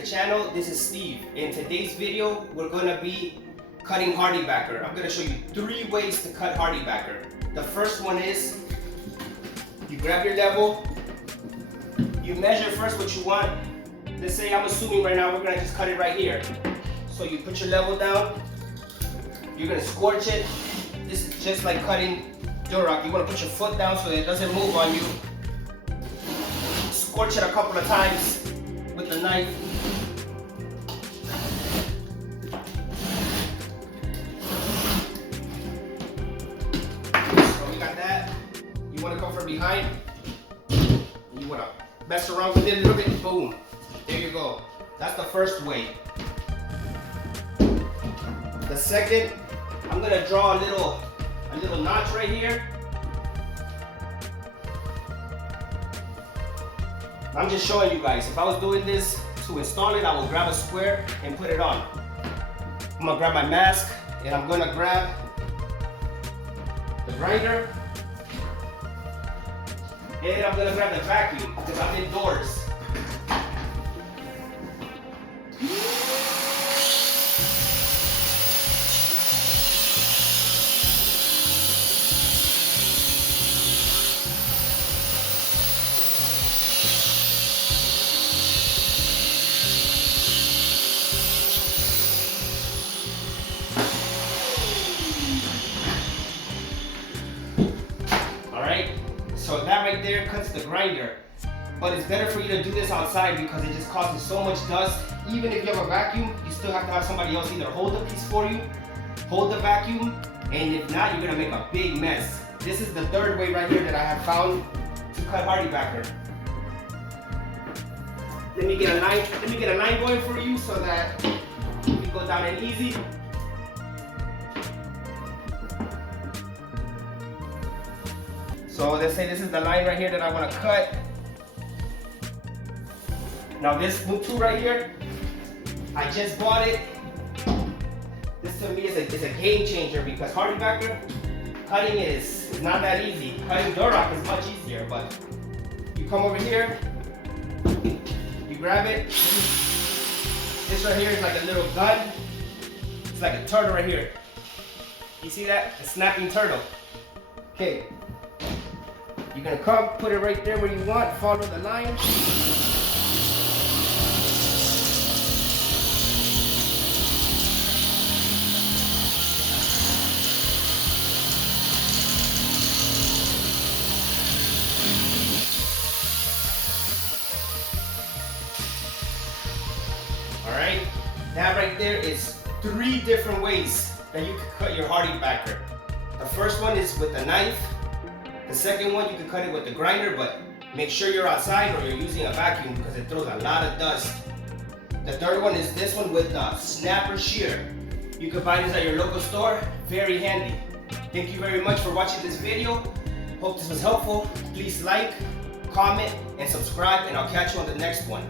the channel. This is Steve. In today's video, we're gonna be cutting hardie backer. I'm gonna show you 3 ways to cut hardie backer. The first one is, you grab your level, you measure first what you want. Let's say, I'm assuming right now we're gonna just cut it right here. So you put your level down, you're gonna scorch it. This is just like cutting Durock. You wanna put your foot down so that it doesn't move on you. Scorch it a couple of times with the knife. So we got that. You want to come from behind. You want to mess around with it a little bit. Boom. There you go. That's the first way. The second, I'm going to draw a little notch right here. I'm just showing you guys. If I was doing this to install it, I would grab a square and put it on. I'm gonna grab my mask and I'm gonna grab the grinder and I'm gonna grab the vacuum because I'm indoors. So that right there cuts the grinder. But it's better for you to do this outside because it just causes so much dust. Even if you have a vacuum, you still have to have somebody else either hold the piece for you, hold the vacuum, and if not, you're gonna make a big mess. This is the third way right here that I have found to cut hardie backer. Let me get a line going for you so that you go down and easy. So let's say this is the line right here that I want to cut. Now this blue tool right here, I just bought it. This to me is a game changer because hardie backer cutting is not that easy. Cutting Durock is much easier, but you come over here, you grab it. This right here is like a little gun. It's like a turtle right here. You see that? A snapping turtle. Okay. You're gonna come, put it right there where you want, follow the line. Alright, that right there is 3 different ways that you can cut your hardie backer. The first one is with a knife. The second one, you can cut it with the grinder, but make sure you're outside or you're using a vacuum because it throws a lot of dust. The third one is this one with the snapper shear. You can buy this at your local store, very handy. Thank you very much for watching this video. Hope this was helpful. Please like, comment, and subscribe, and I'll catch you on the next one.